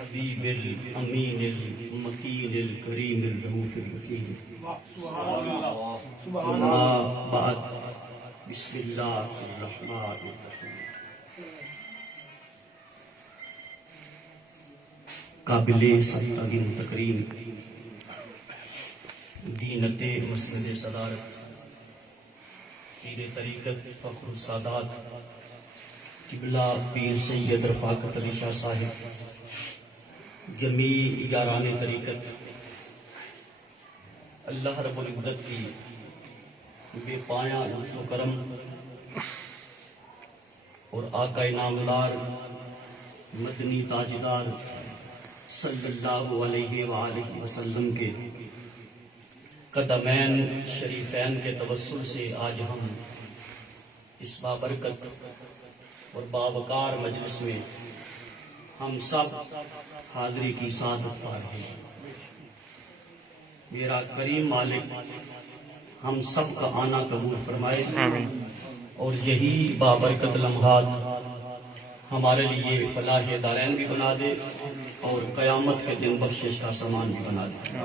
الحبیب الامین المکین الکریم الرؤوف الرحیم اما بعد بسم اللہ الرحمن الرحیم۔ قابل تعظیم تکریم دینت مسند صدارت پیر طریقت فخر السادات قبلہ پیر سید رفاقت علی شاہ صاحب، جمیع یاران طریقت، اللہ رب العزت کی بے پایاں لطف و کرم اور آقا نامدار مدنی تاجدار صلی اللہ علیہ وآلہ وسلم کے قدمین شریفین کے توسل سے آج ہم اس بابرکت اور باوقار مجلس میں ہم سب حاضری کی سعادت پا رہے ہیں۔ میرا کریم مالک ہم سب کا آنا قبول فرمائے اور یہی بابرکت لمحات ہمارے لیے فلاح دارین بھی بنا دے اور قیامت کے دن بخشش کا سامان بھی بنا دے۔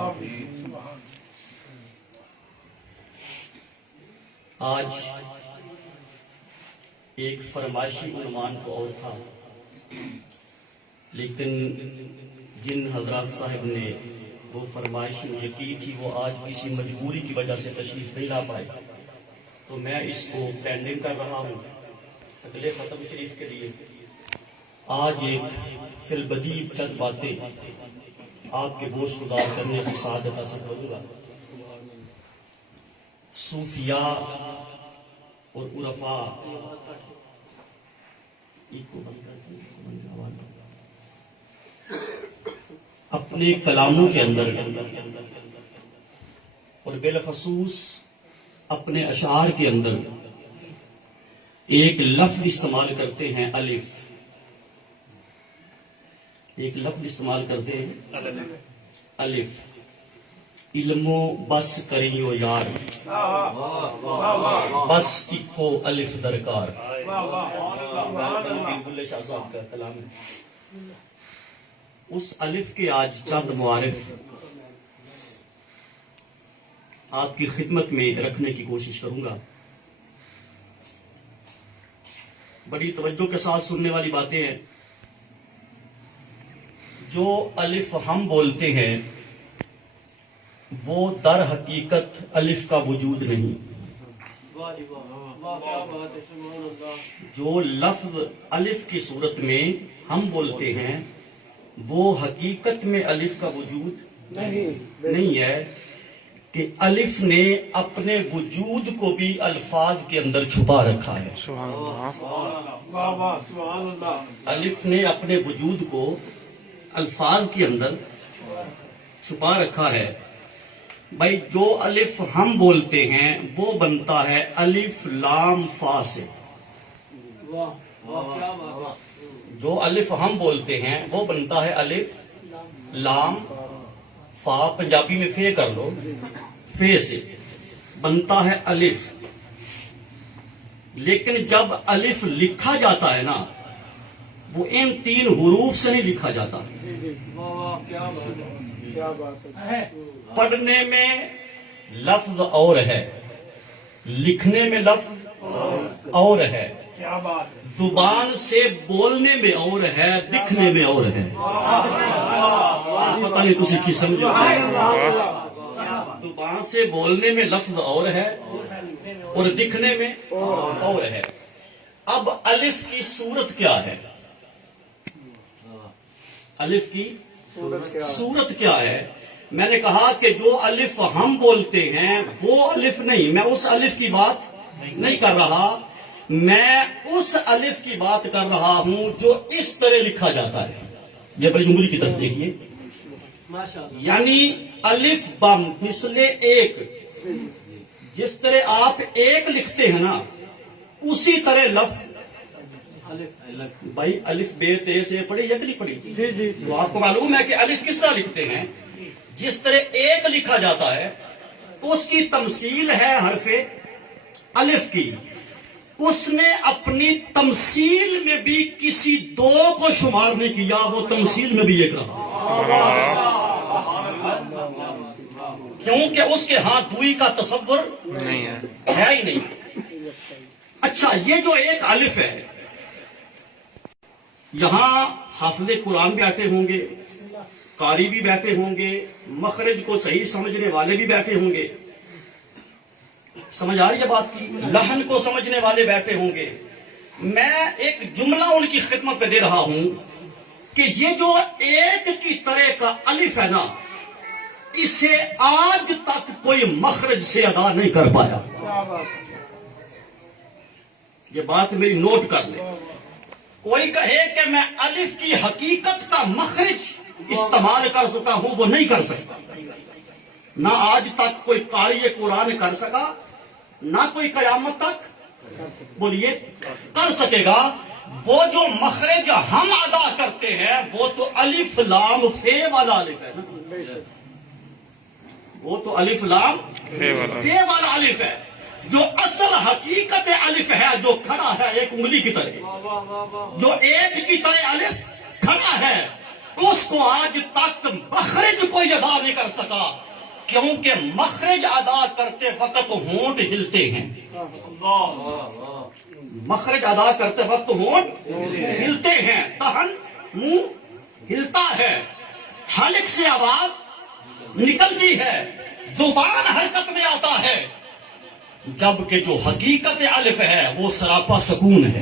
آج ایک فرمائشی عنوان تو اور تھا، لیکن جن حضرات صاحب نے وہ فرمائش مجھے کی تھی وہ آج کسی مجبوری کی وجہ سے تشریف نہیں لا پائے، تو میں اس کو پینڈنگ کر رہا ہوں اگلے ختم شریف کے لیے۔ آج ایک فی البدیع چند باتیں آپ کے گوش گزار کرنے کی سعادت حاصل کروں گا۔ صوفیاء اور عرفاء اپنے کلاموں کے اندر اور بالخصوص اپنے اشعار کے اندر ایک لفظ استعمال کرتے ہیں الف۔ ایک لفظ استعمال کرتے ہیں الف، علم و بس کریو یار، بس اکھو الف درکار۔ شاہ صاحب کا کلام ہے۔ اس الف کے آج چند معارف آپ کی خدمت میں رکھنے کی کوشش کروں گا۔ بڑی توجہ کے ساتھ سننے والی باتیں ہیں۔ جو الف ہم بولتے ہیں وہ در حقیقت الف کا وجود نہیں۔ جو لفظ الف کی صورت میں ہم بولتے ہیں وہ حقیقت میں الف کا وجود نہیں ہے، کہ الف نے اپنے وجود کو بھی الفاظ کے اندر چھپا رکھا ہے۔ الف نے اپنے وجود کو الفاظ کے اندر چھپا رکھا ہے۔ بھائی جو الف ہم بولتے ہیں وہ بنتا ہے الف لام فا سے۔ جو الف ہم بولتے ہیں وہ بنتا ہے الف لام فا، پنجابی میں فے کر لو، فے سے بنتا ہے الف۔ لیکن جب الف لکھا جاتا ہے نا وہ ان تین حروف سے نہیں لکھا جاتا۔ پڑھنے میں لفظ اور ہے، لکھنے میں لفظ اور ہے، زبان سے بولنے میں اور ہے، دکھنے میں اور ہے۔ پتہ نہیں تسی کی سمجھو۔ زبان سے بولنے میں لفظ اور ہے اور دکھنے میں اور ہے۔ اب الف کی صورت کیا ہے؟ الف کی صورت کیا ہے؟ میں نے کہا کہ جو الف ہم بولتے ہیں وہ الف نہیں، میں اس الف کی بات نہیں کر رہا، میں اس الف کی بات کر رہا ہوں جو اس طرح لکھا جاتا ہے۔ یہ بڑی جمہوری کی طرف دیکھیے، یعنی الف بم مثل ایک، جس طرح آپ ایک لکھتے ہیں نا اسی طرح لفظ بھائی الف بے تے سے پڑھی یا نہیں پڑھی؟ تو آپ کو معلوم ہے کہ الف کس طرح لکھتے ہیں؟ جس طرح ایک لکھا جاتا ہے اس کی تمثیل ہے حرف الف کی، اس نے اپنی تمثیل میں بھی کسی دو کو شمار نہیں کیا، وہ تمثیل میں بھی ایک رہا، کیونکہ اس کے ہاں دوئی کا تصور نہیں ہے ہی نہیں۔ اچھا، یہ جو ایک الف ہے، یہاں حافظ قرآن بھی بیٹھے ہوں گے، قاری بھی بیٹھے ہوں گے، مخرج کو صحیح سمجھنے والے بھی بیٹھے ہوں گے، سمجھ آ رہی ہے بات کی، لحن کو سمجھنے والے بیٹھے ہوں گے۔ میں ایک جملہ ان کی خدمت پہ دے رہا ہوں کہ یہ جو ایک کی طرح کا الف ہے نا، اسے آج تک کوئی مخرج سے ادا نہیں کر پایا۔ یہ بات میری نوٹ کر لیں، کوئی کہے کہ میں الف کی حقیقت کا مخرج استعمال کر سکا ہوں، وہ نہیں کر سکتا، نہ آج تک کوئی قاری قرآن کر سکا، نہ کوئی قیامت تک بولیے کر سکے گا۔ وہ جو مخرج ہم ادا کرتے ہیں وہ تو الف لام فے والا الف ہے نا، وہ تو الف لام فے والا الف ہے، جو اصل حقیقت الف ہے، جو کھڑا ہے ایک انگلی کی طرح، جو ایک کی طرح الف کھڑا ہے، اس کو آج تک مخرج کوئی ادا نہیں کر سکا، کیونکہ مخرج ادا کرتے وقت ہونٹ ہلتے ہیں، مخرج ادا کرتے وقت ہونٹ ہلتے ہیں، تہن منہ ہلتا ہے، حلق سے آواز نکلتی ہے، زبان حرکت میں آتا ہے، جبکہ جو حقیقت الف ہے وہ سراپا سکون ہے۔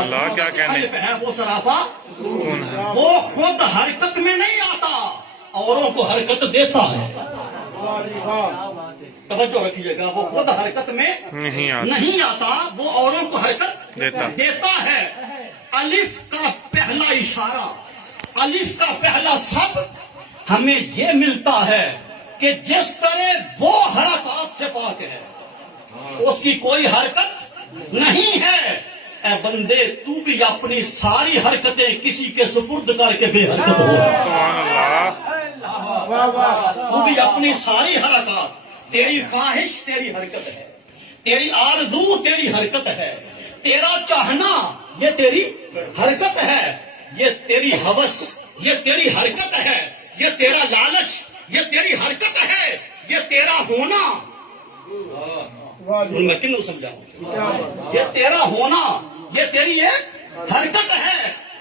اللہ کیا کہنے، الف ہے وہ سراپا سکون ہے، وہ خود حرکت میں نہیں آتا، اوروں کو حرکت دیتا ہے۔ توجہ رکھیے گا، وہ خود حرکت میں نہیں آتا، وہ اوروں کو حرکت دیتا ہے۔ الف کا پہلا اشارہ، الف کا پہلا سب ہمیں یہ ملتا ہے کہ جس طرح وہ حرکات سے پاک ہے، اس کی کوئی حرکت نہیں ہے۔ اے بندے، تو بھی اپنی ساری حرکتیں کسی کے سپرد کر کے بے حرکت ہو جا، تو بھی اپنی ساری حرکات، تیری خواہش تیری حرکت ہے، تیری آرزو تیری حرکت ہے، تیرا چاہنا یہ تیری حرکت ہے، یہ تیری ہوس یہ تیری حرکت ہے، یہ تیرا لالچ یہ تیری حرکت ہے، یہ تیرا ہونا، میں کن سمجھاؤں، یہ تیرا ہونا یہ تیری ایک حرکت ہے۔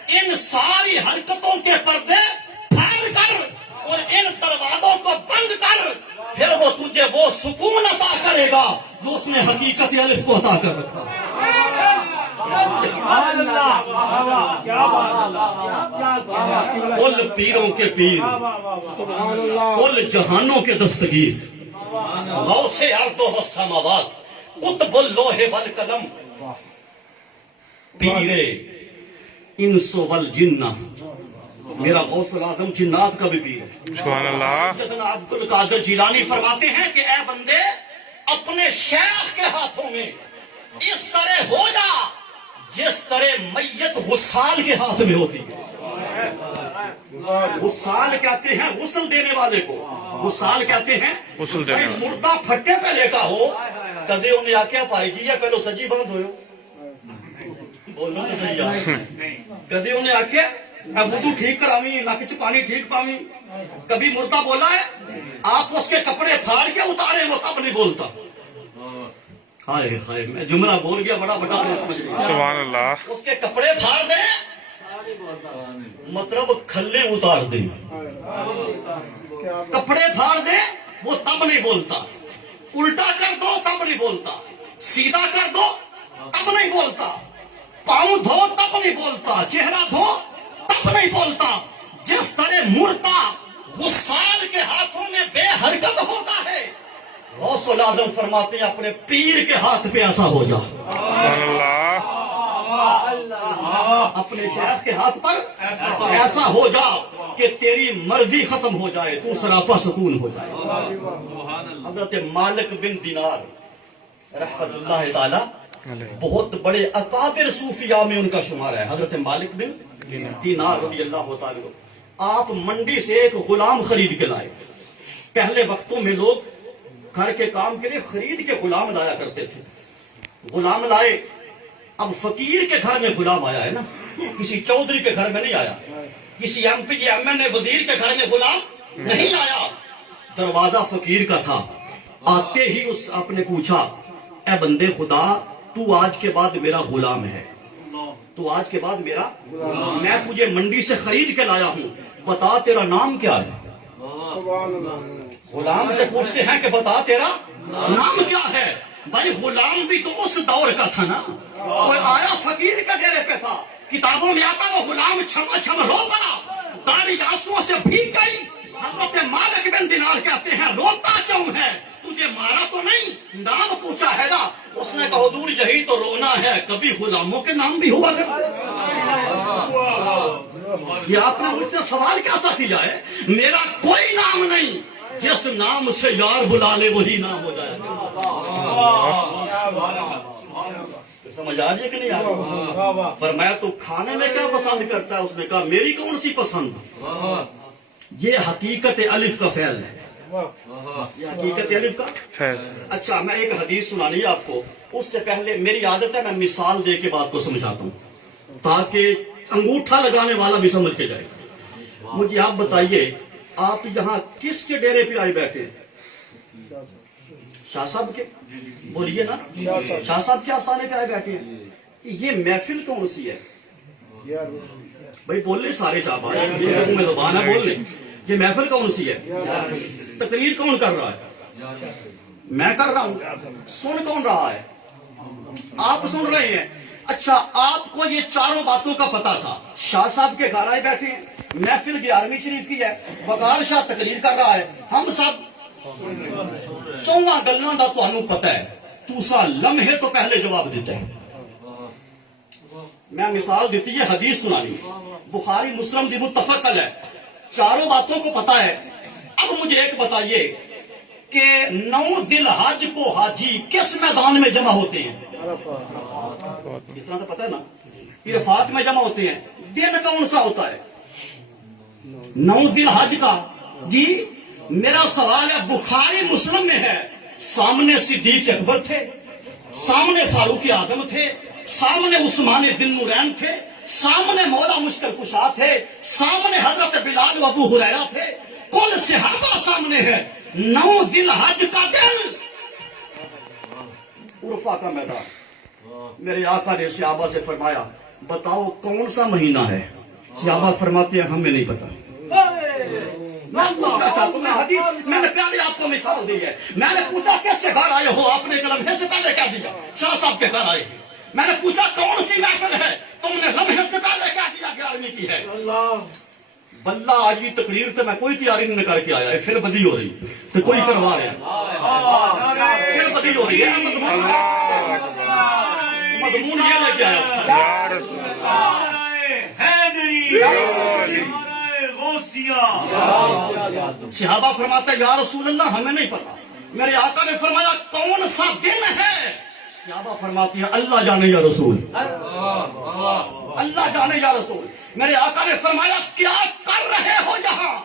ان ساری حرکتوں کے پردے پھاڑ کر اور ان دروازوں کو بند کر، پھر وہ تجھے وہ سکون عطا کرے گا جو اس نے حقیقت الف کو عطا کر رکھا۔ کل پیروں کے پیر، کل جہانوں کے دستگیر، غوث ارض و السماوات، قطب اللوح والقلم، پیرے انس والجنہ، میرا غوث اعظم جنات کا بھی پیر ہے۔ سبحان اللہ۔ سیدنا عبد القادر جیلانی فرماتے ہیں کہ اے بندے، اپنے شیخ کے ہاتھوں میں اس طرح ہو جا جس طرح میت غسال کے ہاتھ میں ہوتی ہے۔ غسال کہتے ہیں غسل دینے والے کو، غسال کہتے ہیں غسل دینے بھائی مردہ پھٹے پہ لیٹا ہو، کدے انہیں آکھیا پائی جی یا پہلو سجی بند ہوئے، بولو تو صحیح ہے، کدے انہیں آکھیا وضو ٹھیک کراویں، نک چ پانی ٹھیک پاویں، کبھی مردہ بولا ہے آپ اس کے کپڑے پھاڑ کے اتارے وہ تب نہیں بولتا۔ ہائے ہائے، میں جملہ بول گیا بڑا بڑا سمجھ لیا، سبحان اللہ۔ اس کے کپڑے پھاڑ دیں مطلب کھلے اتار دیں، کپڑے پھاڑ دیں وہ تب نہیں بولتا، الٹا کر دو تب نہیں بولتا، سیدھا کر دو تب نہیں بولتا، پاؤں دھو تب نہیں بولتا، چہرہ دھو تب نہیں بولتا۔ جس طرح مردہ غسال کے ہاتھوں میں بے حرکت ہوتا ہے، غوث الاعظم فرماتے ہیں اپنے پیر کے ہاتھ پہ ایسا ہو جا، سبحان اللہ۔ اپنے شیخ کے ہاتھ پر ایسا ہو جا کہ تیری مرضی ختم ہو جائے، تو سراپا سکون ہو جائے۔ حضرت مالک بن دینار رحمت اللہ تعالی بہت بڑے اکابر صوفیاء میں ان کا شمار ہے، حضرت مالک بن دینار رضی اللہ تعالی عنہ۔ آپ منڈی سے ایک غلام خرید کے لائے۔ پہلے وقتوں میں لوگ گھر کے کام کے لیے خرید کے غلام لایا کرتے تھے. غلام لائے. اب فقیر کے گھر میں غلام آیا ہے نا, کسی چودھری کے گھر میں نہیں آیا, کسی ایم پی ایم این اے وزیر کے گھر میں غلام نہیں آیا. دروازہ فقیر کا تھا. آتے ہی اس آپ نے پوچھا, اے بندے خدا, تو آج کے بعد میرا غلام ہے, تو آج کے بعد میرا, میں تجھے منڈی سے خرید کے لایا ہوں, بتا تیرا نام کیا ہے. غلام سے پوچھتے ہیں کہ بتا تیرا نام کیا ہے. بھائی غلام بھی تو اس دور کا تھا نا, کوئی آیا فقیر کا ڈیرے پہ تھا, کتابوں میں آتا وہ غلام چھما چھم رو پڑا, داڑھی آنسوؤں سے بھیگ گئی. حضرت مالک بن دینار کہتے ہیں روتا کیوں ہے, تجھے مارا تو نہیں, نام پوچھا ہے نا. اس نے کہا حضور یہی تو رونا ہے, کبھی غلاموں کے نام بھی ہوا کرتے. یہ آپ نے مجھ سے سوال کیسا کیا ہے, میرا کوئی نام نہیں, جس نام سے یار بلا لے وہی نام ہو جائے. سمجھ آ رہی ہے کہ نہیں آ رہی؟ فرمایا تو کھانے میں کیا پسند کرتا ہے, اس نے کہا میری کون سی پسند. یہ حقیقت الف کا فعل ہے, یہ حقیقت الف کا. اچھا میں ایک حدیث سنانی ہے آپ کو, اس سے پہلے میری عادت ہے میں مثال دے کے بات کو سمجھاتا ہوں تاکہ انگوٹھا لگانے والا بھی سمجھ کے جائے. مجھے آپ بتائیے, آپ یہاں کس کے ڈیرے پہ آئے بیٹھے؟ شاہ صاحب کے, بولیے نا, شاہ صاحب کے آستانے پہ آئے بیٹھے ہیں. یہ محفل کون سی ہے بھائی, بول لیں سارے صاحب, میں زبان ہے بول لیں. یہ محفل کون سی ہے, تقریر کون کر رہا ہے, میں کر رہا ہوں. سن کون رہا ہے, آپ سن رہے ہیں. اچھا آپ کو یہ چاروں باتوں کا پتا تھا. شاہ صاحب کے گھر آئے بیٹھے ہیں, محفل 11ویں شریف کی ہے, وقار شاہ تقریر کر رہا ہے, ہم سب چواں گلاں دا تانوں پتا ہے, توسا لمحے تو پہلے جواب دیتے ہیں. میں مثال دیتی ہے, حدیث سنانی, بخاری مسلم دی متفق ہے, چاروں باتوں کو پتا ہے. اب مجھے ایک بتائیے کہ 9 ذی الحج کو حاجی کس میدان میں جمع ہوتے ہیں؟ اتنا تو پتا ہے نا, عرفات میں جمع ہوتے ہیں. دن کون سا ہوتا ہے 9 ذی الحج کا؟ جی میرا سوال ہے, بخاری مسلم میں ہے, سامنے صدیق اکبر تھے, سامنے فاروق اعظم تھے, سامنے عثمان ذی النورین تھے, سامنے مولا مشکل کشا تھے, سامنے حضرت بلال و ابو ہریرہ تھے, کل صحابہ سامنے ہے. 9 ذی الحج کا دن, عرفہ کا میدان. میرے آقا نے صحابہ سے فرمایا بتاؤ کون سا مہینہ ہے؟ صحابہ فرماتے ہیں ہمیں نہیں پتا. میں پوچھنا چاہتا ہوں, میں نے پہلے آپ کو مثال دی ہے. میں نے پوچھا کس کے گھر آئے ہو, آپ نے لمحے سے پہلے کہہ دیا شاہ صاحب کے گھر آئے. میں نے پوچھا کون سی محفل ہے, تم نے لمحے سے پہلے کہہ دیا 11ویں کی ہے. بلہ آج کی تقریر تو میں کوئی تیاری نہیں کر کے آیا ہے, پھر بدی ہو رہی تو کوئی کروا رہے ہیں, پھر بدی ہو رہی ہے. مضمون یہ لے کے آیا صحابہ فرماتا ہے یا رسول اللہ ہمیں نہیں پتا. میرے آقا نے فرمایا کون سا دن ہے؟ صحابہ فرماتی ہے اللہ جانے یا رسول, اللہ جانے یا رسول. میرے آقا نے فرمایا کیا کر رہے ہو یہاں؟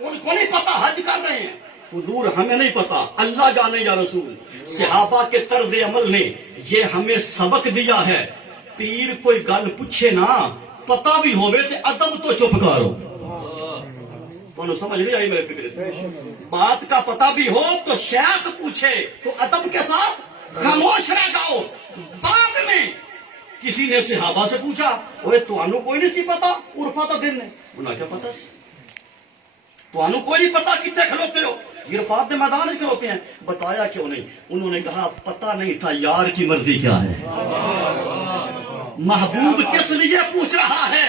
ان کو نہیں پتا, حج کر رہے ہیں. حضور ہمیں نہیں پتا, اللہ جانے یا رسول. صحابہ کے طرز عمل نے یہ ہمیں سبق دیا ہے, پیر کوئی گل پوچھے نا پتا بھی ہوئے تو ادب تو چپ کرو. تو سمجھ نہیں آئی میرے فکر, بات کا پتا بھی ہو تو شیخ پوچھے تو ادب کے ساتھ خاموش رہ جاؤ. بعد میں کسی نے صحابہ سے پوچھا اوے توانو کوئی نہیں سی پتا عرفہ تو دن ہے, انہاں کیا پتا سی, توانو کوئی نہیں پتا کتنے کھلوتے ہو, عرفات کے میدان میں کھلوتے ہیں. بتایا کیوں نہیں؟ انہوں نے کہا پتا نہیں تھا یار کی مرضی کیا ہے, محبوب کس لیے پوچھ رہا ہے.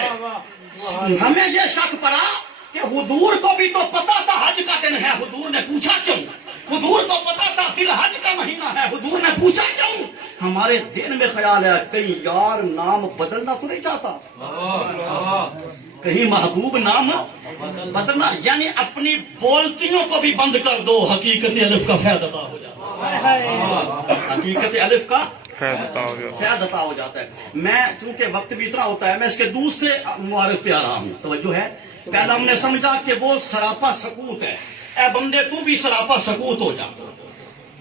ہمیں یہ شک پڑا کہ حضور کو بھی تو پتا تھا حج کا دن ہے, حضور نے پوچھا کیوں؟ حضور کو پتا تھا فی الحج کا مہینہ ہے, حضور نے پوچھا کیوں؟ ہمارے دین میں خیال ہے کہیں یار نام بدلنا تو نہیں چاہتا, کہیں محبوب نام بدلنا, یعنی اپنی بولتیوں کو بھی بند کر دو, حقیقت الف کا فیض عطا ہو جاتا ہے, حقیقت الف کا فیض عطا ہو جاتا ہے. میں چونکہ وقت بھی اتنا ہوتا ہے میں اس کے دوسرے معارف پہ آ رہا ہوں. توجہ ہے, پہلا ہم نے سمجھا کہ وہ سراپا سکوت ہے. اے بندے تو بھی سراپا سکوت ہو جا,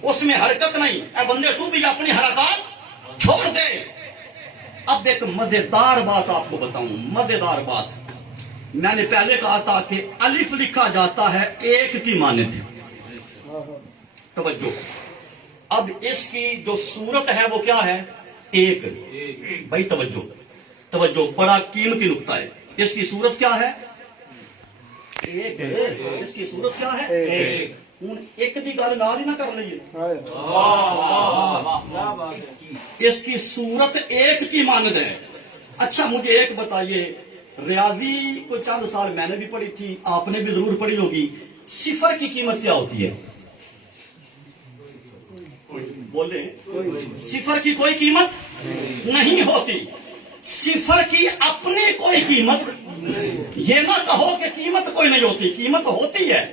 اس میں حرکت نہیں. اے بندے تو بھی اپنی حرکات چھوڑ دے. اب ایک مزیدار بات آپ کو بتاؤں, مزیدار بات. میں نے پہلے کہا تھا کہ الف لکھا جاتا ہے ایک کی مانند. توجہ, اب اس کی جو صورت ہے وہ کیا ہے؟ ایک. بھائی توجہ, توجہ, بڑا قیمتی نقطہ ہے. اس کی صورت کیا ہے؟ ایک. اس کی صورت کیا ہے؟ ایک. ایک دی گل نال ہی نہ کر لئیے. اس کی صورت ایک کی مانند ہے. اچھا مجھے ایک بتائیے, ریاضی کو چند سال میں نے بھی پڑھی تھی, آپ نے بھی ضرور پڑھی ہوگی. صفر کی قیمت کیا ہوتی ہے؟ بولے, صفر کی کوئی قیمت نہیں ہوتی. صفر کی اپنی کوئی قیمت, یہ نہ کہو کہ قیمت کوئی نہیں ہوتی, قیمت ہوتی ہے.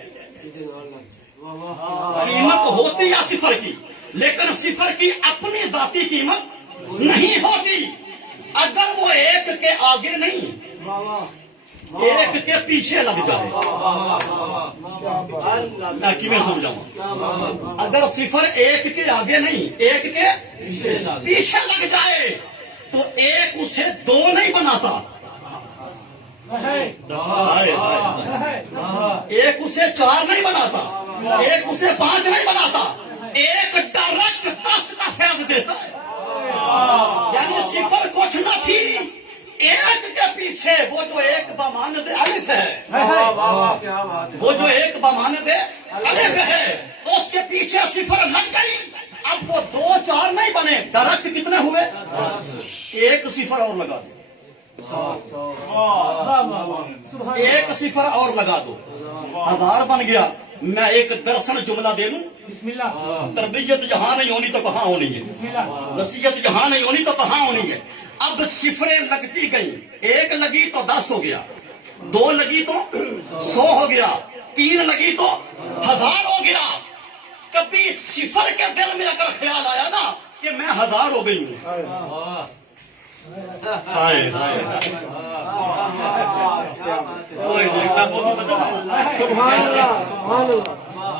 قیمت ہوتی ہے صفر کی, لیکن صفر کی اپنی ذاتی قیمت نہیں ہوتی. اگر وہ ایک کے آگے نہیں, ایک کے پیچھے لگ جائے. میں کیوں سمجھاؤں؟ اگر صفر ایک کے آگے نہیں, ایک کے پیچھے لگ جائے تو ایک اسے دو نہیں بناتا, ایک اسے چار نہیں بناتا, ایک اسے پانچ نہیں بناتا. ایک ڈائریکٹ 10 کا فیض دیتا ہے. یعنی صفر کچھ نہ تھی, ایک کے پیچھے وہ جو ایک بمانند الف ہے, وہ جو ایک بمانند الف ہے, اس کے پیچھے صفر لگ گئی. اب وہ 2 4 نہیں بنے, ڈائریکٹ کتنے ہوئے؟ ایک صفر اور لگا دو, ایک صفر اور لگا دو, 1000 بن گیا. میں ایک درسن جملہ دے لوں, تربیت جہاں نہیں ہونی تو کہاں ہونی ہے, نصیحت جہاں نہیں ہونی تو کہاں ہونی ہے. اب صفریں لگتی گئی, ایک لگی تو 10 ہو گیا, 2 لگی تو 100 ہو گیا, 3 لگی تو 1000 ہو گیا. کبھی صفر کے دل میں اگر خیال آیا نا کہ میں 1000 ہو گئی ہوں,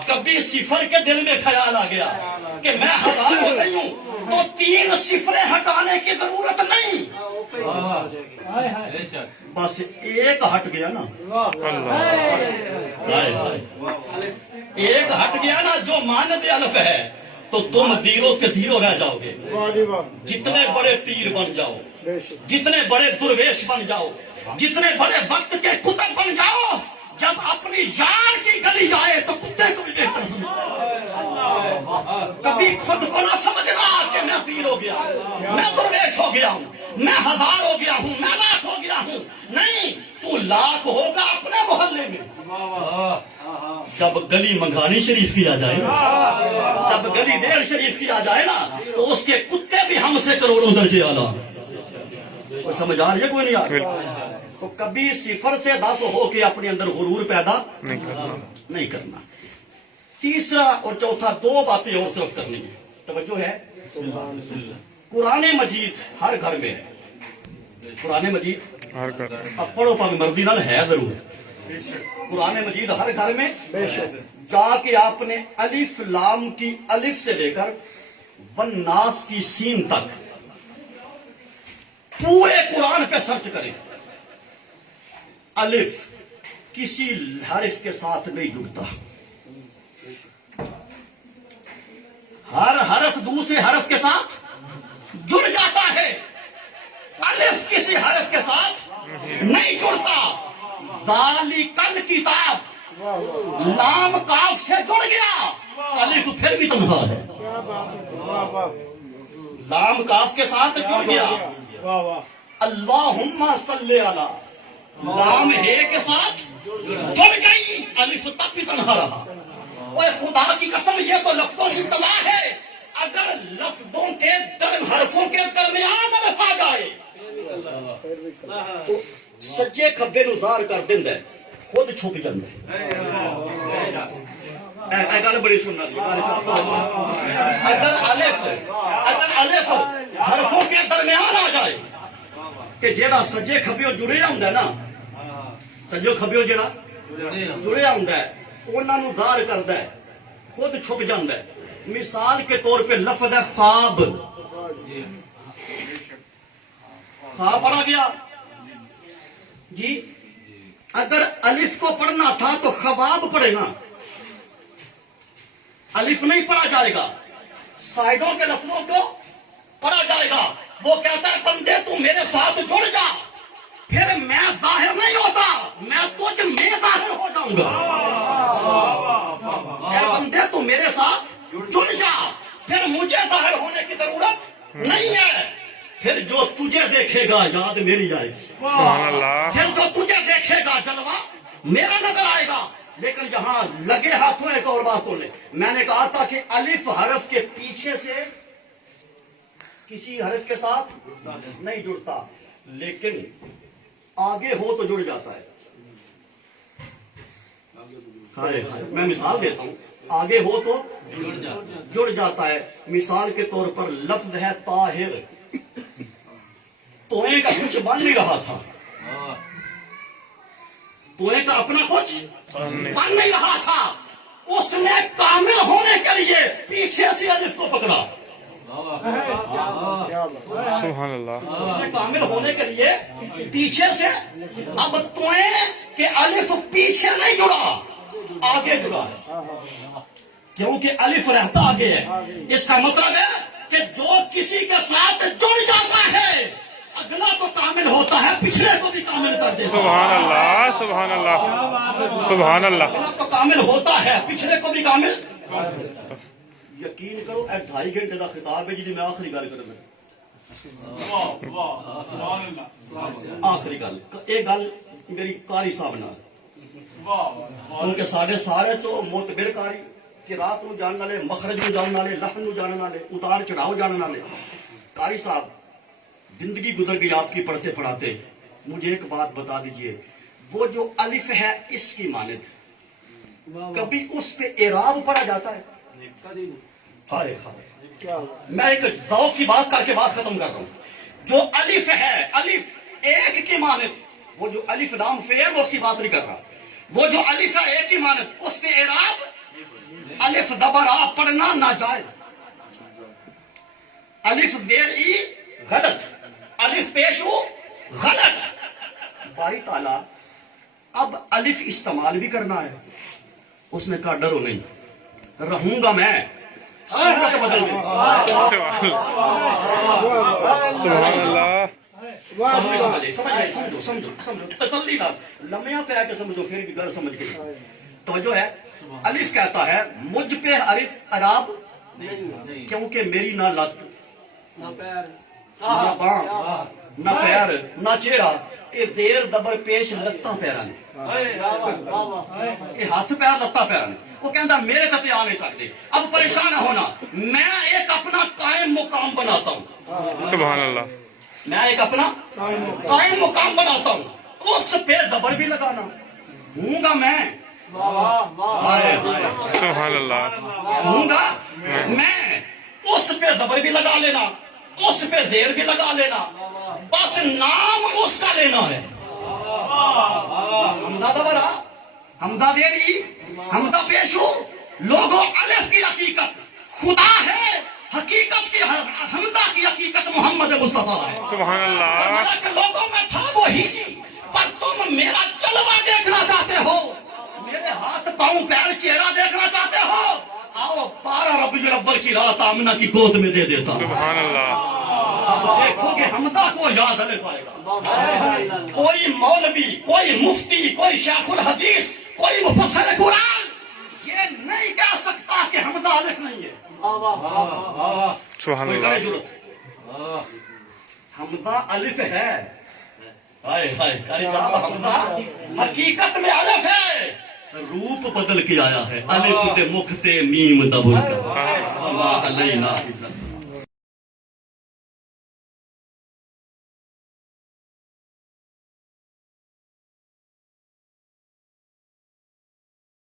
کبھی صفر کے دل میں خیال آ گیا کہ میں 1000 ہو گئی ہوں, تو 3 صفریں ہٹانے کی ضرورت نہیں, بس ایک ہٹ گیا نا. ایک ہٹ گیا نا جو مانند الف ہے, تو تم 0 کے 0 رہ جاؤ گے. جتنے بڑے تیر بن جاؤ, جتنے بڑے درویش بن جاؤ, جتنے بڑے وقت کے کتب بن جاؤ, جب اپنی یار کی گلی آئے تو کتے کو بھی بہتر سمجھو. کبھی خود کو نہ سمجھنا کہ میں پیر ہو گیا, میں درویش ہو گیا ہوں, میں 1000 ہو گیا ہوں, میں لاکھ ہو گیا ہوں. نہیں, تو لاکھ ہوگا اپنے محلے میں. جب گلی منگانی شریف کی آ جائے نا, جب گلی دیر شریف کی آ جائے نا, تو اس کے کتے بھی ہم سے کروڑوں درجے اعلیٰ. کوئی سمجھ آ رہی ہے کوئی نہیں آ رہی؟ تو کبھی صفر سے 10 ہو کے اپنے اندر غرور پیدا نہیں کرنا. تیسرا اور چوتھا 2 باتیں اور صرف کرنی ہے, توجہ ہے. قرآن مجید ہر گھر میں ہے, قرآن مجید اب پڑھو پاک مردی نال ہے ضرور. قرآن مجید ہر گھر میں جا کے آپ نے الف لام کی الف سے لے کر والناس کی سین تک پورے قرآن پہ سرچ کریں. الف کسی حرف کے ساتھ نہیں جڑتا, ہر حرف دوسرے حرف کے ساتھ جڑ جاتا ہے. الف کسی حرف کے ساتھ نہیں جڑتا. ذالکل کتاب لام کاف سے جڑ گیا, الف پھر بھی تنہا ہے. لام کاف کے ساتھ جڑ گیا. اللہم صلی علی, لام ہے کے ساتھ جڑ گئی, الف تب بھی تنہا رہا. اوے خدا کی قسم, یہ تو لفظوں کی تلا ہے. اگر لفظوں کے حرفوں کے درمیان الف آ جائے تو سجے کھبے نو ظاہر کر دیندا ہے, خود چھپ جاندا ہے. اے گل بڑی سننا دی. اگر الف حرفوں کے درمیان آ جائے کہ جیڑا سجے کھبیوں جڑیا ہوندا ہے نا, سجے کھبیوں جیڑا جڑیا ہوندا ہے, انہاں نو ظاہر کردا ہے, خود چھپ جاندا ہے. مثال کے طور پہ لفظ ہے خواب، خواب پڑھا گیا جی، اگر الف کو پڑھنا تھا تو خواب پڑھے نا، الف نہیں پڑھا جائے گا، سائڈوں کے لفظوں کو پڑھا جائے گا۔ وہ کہتا ہے بندے تو میرے ساتھ جڑ جا، پھر میں ظاہر نہیں ہوتا، میں تجھ میں ظاہر ہو جاؤں گا۔ اے بندے تو میرے ساتھ جڑ جا، پھر مجھے ظاہر ہونے کی ضرورت نہیں ہے، پھر جو تجھے دیکھے گا یاد میری آئے گی، سبحان اللہ، پھر جو تجھے دیکھے گا جلوہ میرا نظر آئے گا۔ لیکن یہاں لگے ہاتھوں ایک اور بات سنیں، میں نے کہا تھا کہ الف حرف کے پیچھے سے کسی حرف کے ساتھ نہیں جڑتا، لیکن آگے ہو تو جڑ جاتا ہے۔ میں مثال دیتا ہوں، آگے ہو تو جڑ جاتا ہے۔ مثال کے طور پر لفظ ہے طاہر، توئیں کا کچھ بن نہیں رہا تھا، توئیں کا اپنا کچھ بن نہیں رہا تھا، اس نے کامل ہونے کے لیے پیچھے سے الف کو پکڑا، سبحان اللہ، اس نے کامل ہونے کے لیے پیچھے سے، اب توئیں کہ الف پیچھے نہیں جڑا، آگے جڑا ہے، کیونکہ الف رہتا آگے ہے۔ اس کا مطلب ہے کہ جو کسی کے ساتھ جڑ جاتا ہے اگلا تو کامل ہوتا ہے، پچھلے کو بھی کامل کر دیتا ہے۔ سبحان اللہ، سبحان اللہ، سبحان اللہ، اگلا تو کامل ہوتا ہے، پچھلے کو بھی کامل۔ یقین کرو، 2.5 گھنٹے کا خطاب ہے جی، میں آخری گل کروں، آخری گل ایک گل میری قاری صاحب نال، کیونکہ سارے چو معتبر قاری کہ رات نو جاننے والے، مخرج نو جاننے والے، لحن نو جاننے والے، اتار چڑھاؤ جاننے والے قاری صاحب، زندگی گزر گئی آپ کی پڑھتے پڑھاتے، مجھے ایک بات بتا دیجئے، وہ جو الف ہے اس کی مانند کبھی اس پہ اعراب پڑھا جاتا ہے؟ ہائے ہائے، میں ایک ذوق کی بات کر کے بات ختم کر رہا ہوں۔ جو الف ہے، الف ایک کی مانند، وہ جو الف لام فعل اس کی بات نہیں کر رہا، وہ جو الف ہے ایک کی مانند، اس پہ اعراب الف زبر آ پڑھنا ناجائز، الف زیر ای غلط، الف پیشو غلط۔ باری تعالیٰ اب الف استعمال بھی کرنا ہے، اس نے کہا ڈرو نہیں، رہوں گا میں صورت بدل میں، سبحان اللہ، سمجھو تسلی نہ لمحہ پہ آ کے سمجھو، پھر بھی گھر سمجھ گئی توجہ ہے۔ الف کہتا ہے مجھ پہ الف اعراب، کیونکہ میری نہ لت نہ باں نہ پیر نہ چہرہ، یہ زیر زبر پیش لتاں پیراں نے، یہ ہاتھ پیر لتاں پیراں نے، وہ کہندا میرے تے آ نہیں سکتے۔ اب پریشان نہ ہونا، میں ایک اپنا قائم مقام بناتا ہوں، سبحان اللہ، میں ایک اپنا قائم مقام بناتا ہوں، اس پہ زبر بھی لگانا ہوں گا میں، ہائے ہائے سبحان اللہ، ہوں گا میں، اس پہ زبر بھی لگا لینا، اس پہ زیر بھی لگا لینا، بس نام اس کا لینا ہے۔ حمزہ زبر حمزہ دیری حمزہ پیشو، لوگوں الف کی حقیقت خدا ہے، حقیقت کی حمزہ کی حقیقت محمد مصطفیٰ ہے۔ سبحان اللہ، کہ لوگوں میں تھا وہی، پر تم میرا جلوہ دیکھنا چاہتے ہو، میرے ہاتھ پاؤں پیر چہرہ دیکھنا چاہتے ہو، آؤ 12 ربیع الاول کی رات آمنہ کی گود میں دے دیتا ہوں۔ سبحان اللہ، اب دیکھو کہ حمزہ کو یاد الف آئے گا۔ کوئی مولوی، کوئی مفتی، کوئی شیخ الحدیث، کوئی مفسر قرآن یہ نہیں کہہ سکتا کہ حمزہ الف نہیں ہے۔ سبحان کوئی اللہ، کرے جرت، حمزہ الف ہے، ہائے ہائے قاری صاحب، حمزہ حقیقت میں الف ہے، روپ بدل کے آیا ہے، الف تے مکھ تے میم دبر کا، وما علینا